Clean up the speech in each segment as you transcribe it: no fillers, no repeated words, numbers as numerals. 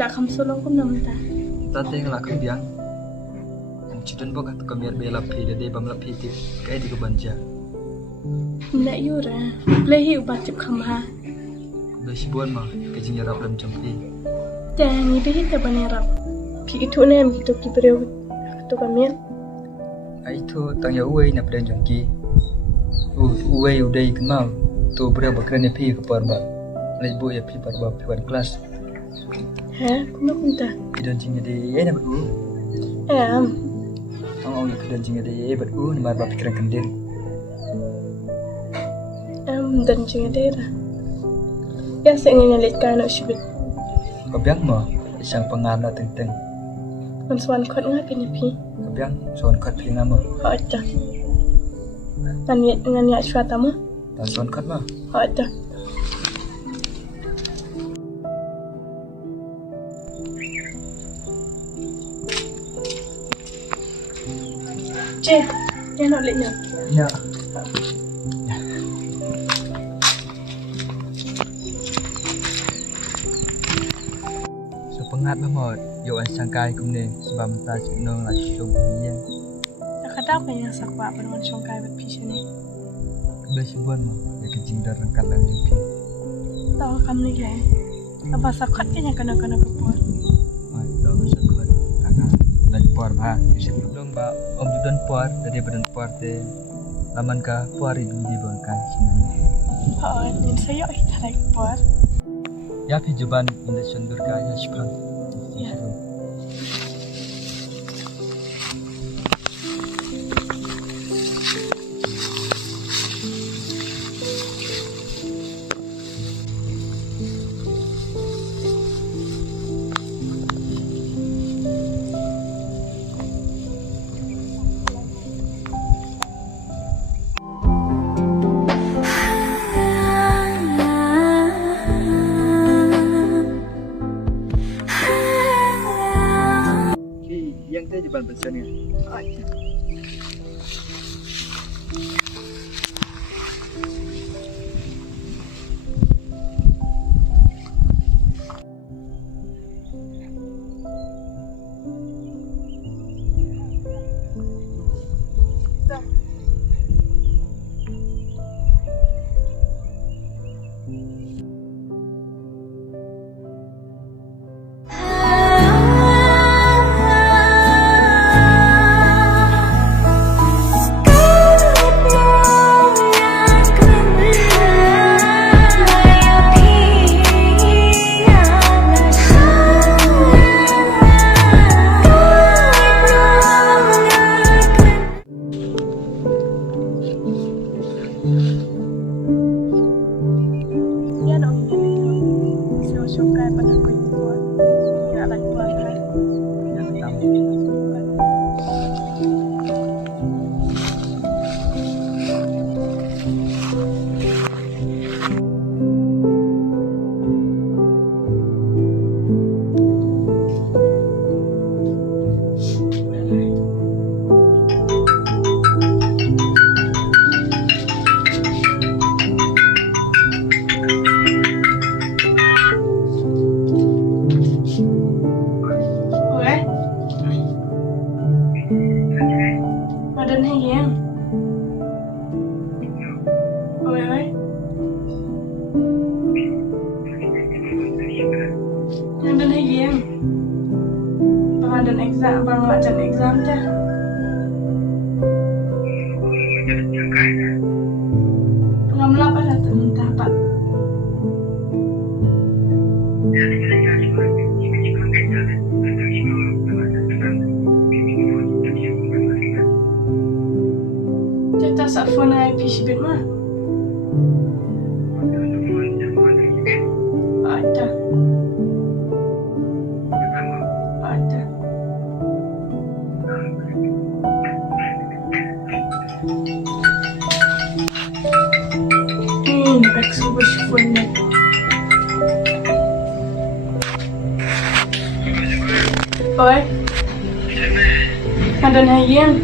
Gila kamu sulung kum nam ta. Tante ngelak biang. Cidon boga tu kami bela pi de bam la pi ti kai di banja. Mla yura. Lehi ubat cip kamha. Be sibuan ma ke jing yarap lam champi. Dan ni behi te banerap. Pi itu nem gitu ki breu. Tu kami. Ai tu tang ya uai na pren jongki. Uai udai kenal. Tu breu bakran pi ke parba. Lai bu ya pi parba pi wan kelas. Ha, kuma kunta. Kidon jing de ye na bu. Ang kidon jing de ye bu ni mar ba pikiran kendiri. Dan jinga daerah. Ya saya ingin lihat kau shibit. Kau biang mo isang pangana teng-teng. Mansuan kuat ngapain pi? Kau biang soan kat pi ngamo. Aja. Ngani aswata mo? Dan soan kat ma. Aja. Ce, ya nak lihat nya. Ya. Pengat banget, yo an sangkai kumne sebab ta cino la shong hiya. Nakada ko yang sakwa penuan songkai bet pisane. Be sibuan mo, ya kejing dar rangkat lan jumpi. Tahu kamu ni kan? Apa sakot kanya kena kepor. Ah, dah sakot. Agak dan por ba, isip dong ba, om judan por, dari badan por te. Laman ka por di bangkai sini. Oh, din sayo itaray por. Ya pi juban indesyon berkaya syukran. Ya. Yang teh juban pesannya. Aja. Nandun higiem. Pengadun exam, pengajan exam dah. Pengamla apa dah tu minta apa? Kita sak phone ai PC bit mah. Ada. Ada. Nak suruh phone ni. Oi. Ada naik.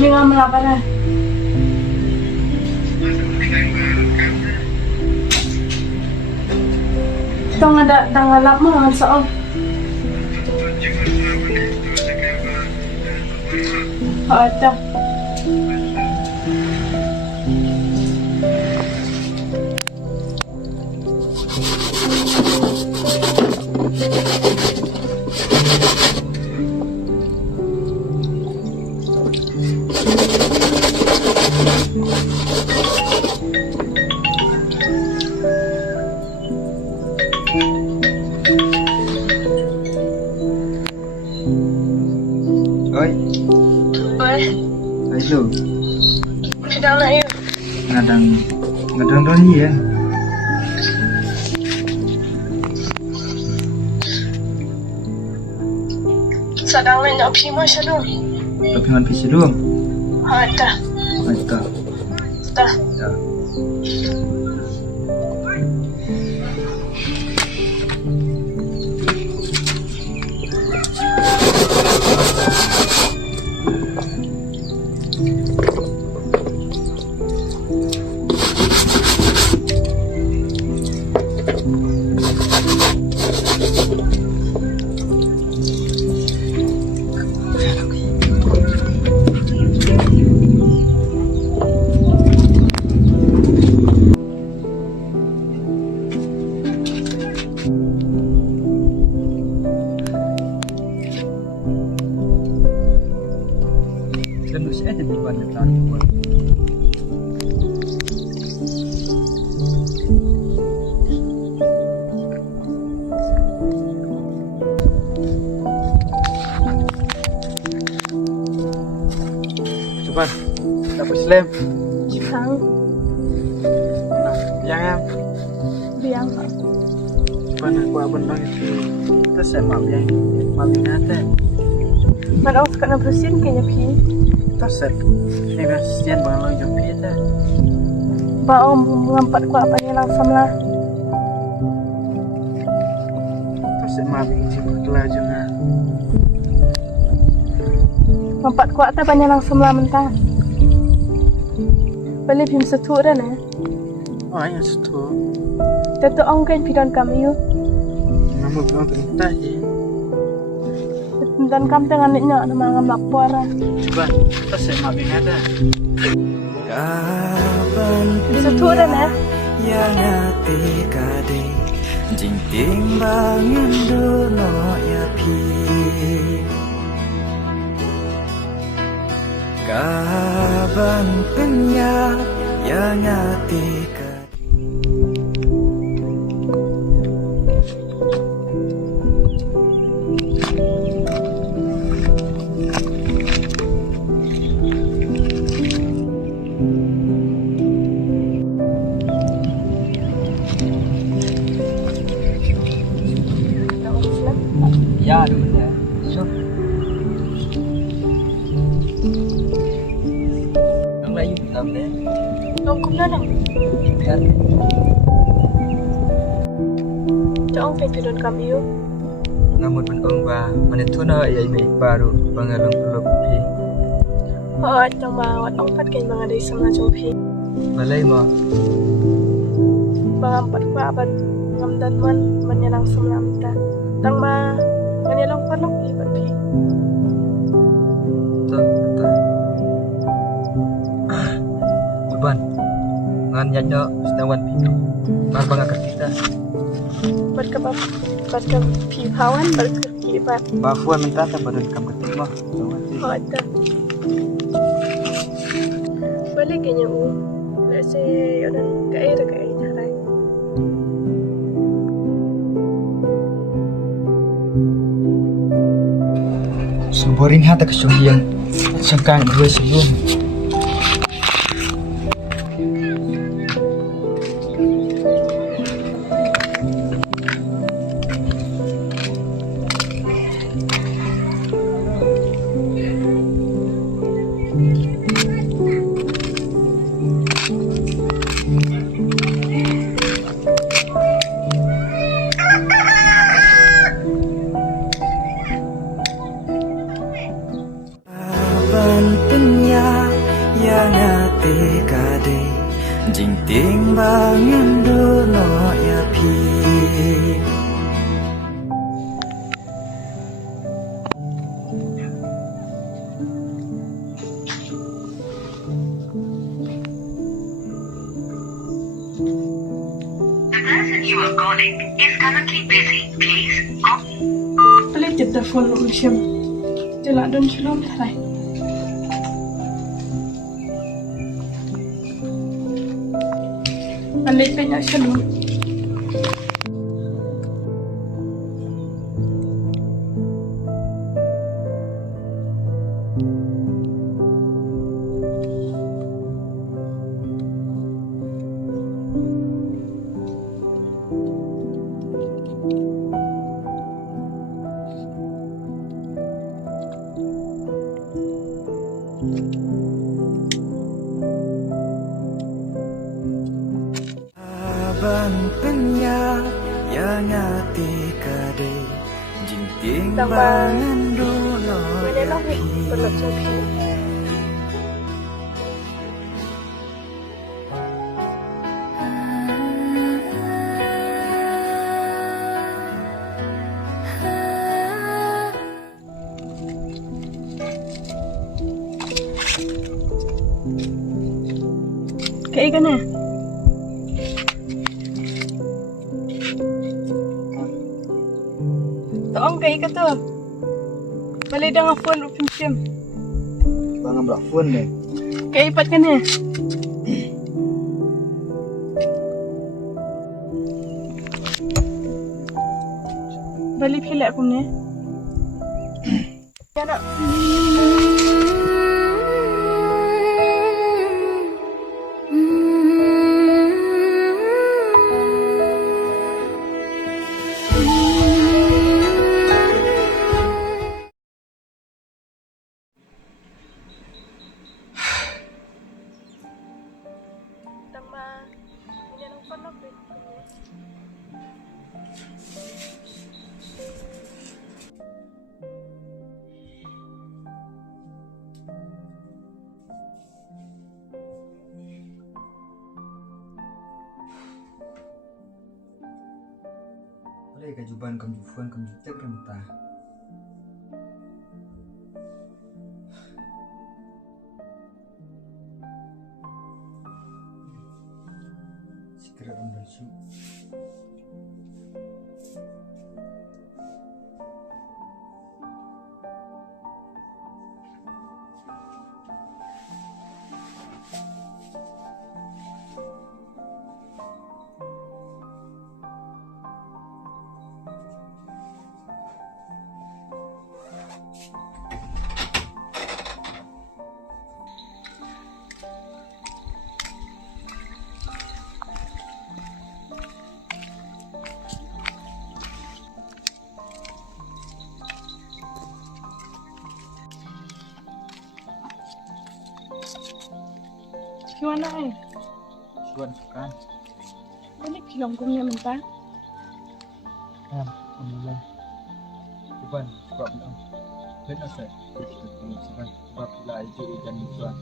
Ni ngam apa dah? Tong ada dangalap mo ang saan. Ada. Oi, Ay, ayo. sedang na yun. Ngadang Roni ya. Sedang na yun. Pima siya doon. Kepingan visi doang. Ada. Ada. Dah. Ya. Terus ada di mana taruh. Coba, dapat slam. Sekarang Nah, yang em. biang. Coba nak buat benda itu. Terus saya maaf nate. Madang suka na berusin kayaknya pi. Terus saya kasihan bang lo jumpa itu. Bao mengampat ku apa yang langsam lah. Terus saya maaf ini sih berkelah juga. Mengampat ku apa banyak langsam lah mentah. Balik pim setu dah na. Oh, yang satu. Tetu ongkain pidon kami yuk. Nama belum perintah ya. Dan kam dengan niknya nama ngam laporan. Coba, terus saya maaf ini ada. Setu dah na. Yang hati kade jing timbangan dono ya pi kaban penya yang hati kade Ya, ada benda. So. Ang layo nam deh. Nongkum na lang. Biar Caong kain pidon kami yuk. ngamut menong ba manituna ya ini baru pangalong peluk pi. Oo, at nang mawat ongkat kain mga day sa mga jompi. Malay mo. Mengampat ku apa ngamdan man yang langsam lah mentah. Tang ma manilang panok ibat pi. Tuh, tuh. Cuban. Ngan nyanyo sedawan pi. Mal bangga kita. Bat ka pi pawan bat ka ibat. Bafuan mentah tak badan kam ketima. Oo, at balik kanya u. Kasi yun ang kaira haray. Suburin hata kesulian sangkaan dua sebelum. penya yang hati kade jing timbangan dono ya pi you are calling is currently busy. Please call. Pelit je telefon macam jelak dan celom lah. Alay pa niya celom. Abang penyak yang hati kade jingking Tambah bangan dulu Mana lah peluk capi. Kayak kan eh? Taong kayak kata. Balik dengan phone lu pim. Bang ambil phone deh. Kayak ipat kan eh? Balik hilak aku ni. Ya nak. Tama, ini ang panapit ko ni. Boleh kajuban kamu phone kamu cek renta. Secret ambil shoe. Gimana eh? Suan kan. Balik hilong ko niya mentah. Alhamdulillah. Suan sebab nak. Benar saya. Suan sebab pula itu hujan suan.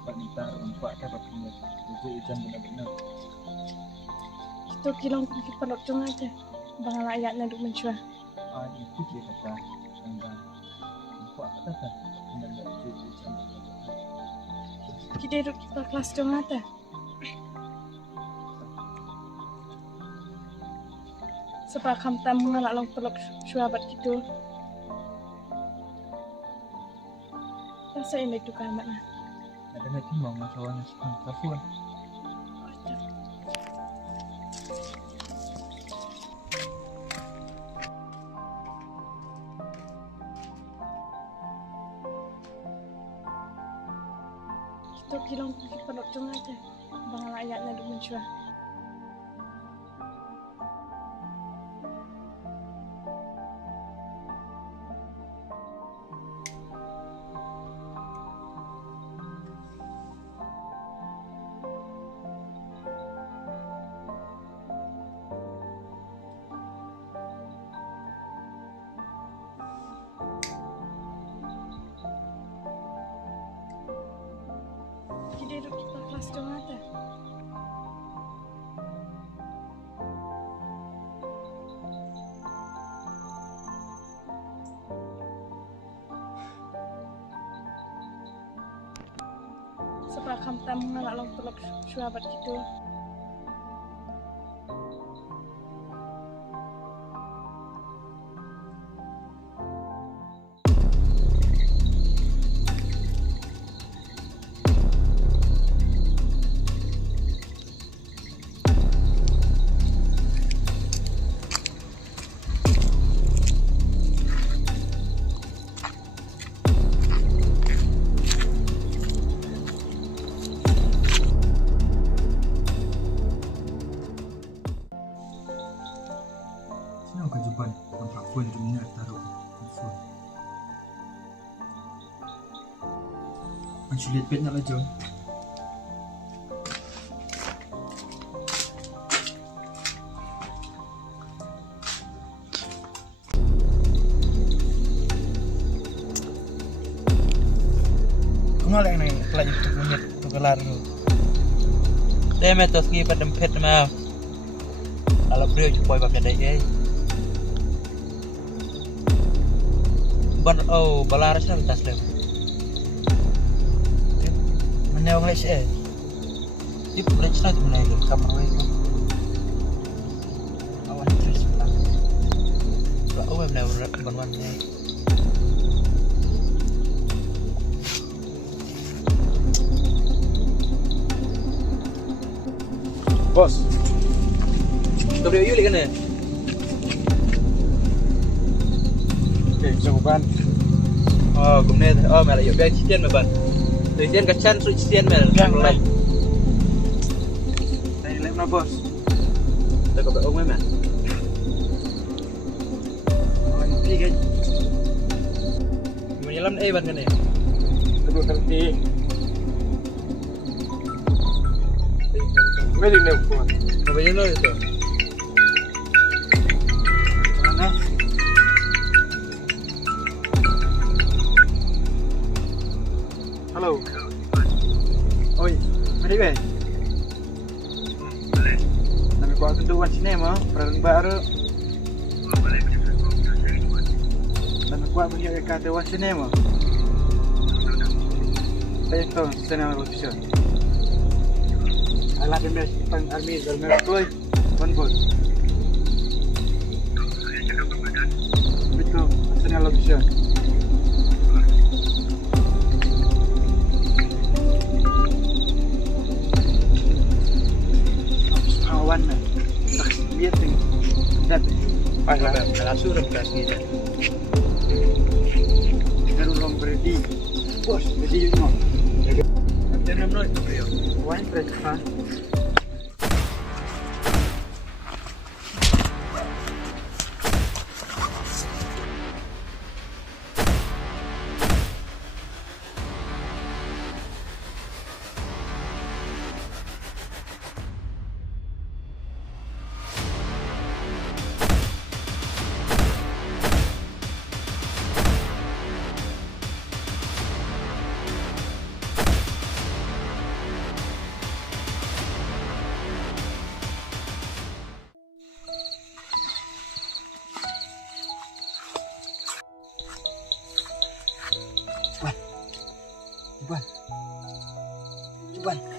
Sebab ntar empat dapat punya. Itu hujan benar-benar. Itu kilong ko kipalok dong aja. Bang ayat na duk mencua. Itu dia kata. Tentang empat kata. Dengan itu hujan. Kita duduk kita kelas dong aja. Sebab kamu tak mengalak long peluk syuabat gitu. Rasa ini tu kan mana? Ada lagi mau masalahnya sekarang telepon. Itu kilong kita peluk dong aja. Bang ayat na duk mencua. Kita duduk kita kelas dong aja. Sebab kamu tak mengalak long peluk syuabat gitu. Ang sulit pet na lang dyan. Kung nga lang na kelaj itu kunyit tu kelar tu. Dia mah terus pergi pada pet mah. Kalau beliau jumpa bapak dia ke. Ban balar sah tas lem. Mana orang lesi Dia boleh cerita tu mana itu kamar wei. awan terus pulang. Lah mana ban ni. Bos, Kau beliau yuli kan? okay, jawaban. Oh, kemudian malah yuk biar cician mah ban. Cician kacan su cician mah. Yang Mulai. lain. Saya lem na bos. Dah kau beruang mah. Orang pergi kan. Menyelam ban kan ni. Kedua kali. Mari lem pun. Apa yang tu itu? Mana? Halo. Oi, mari be. Nami ko ang tuwan sinema, parang baru. Nami ko ang yung ikatawan sinema. Tayo to, sinema official. Alat yang pang army dalam toy, one bot. Betul, sinema official. Awan na. Lihat ni. Dati. Paglah, langsung remkas ni. Narulong berdi. Bos, berdi yun mo. Jangan menolak tu beliau. Wine fresh ha. Juban.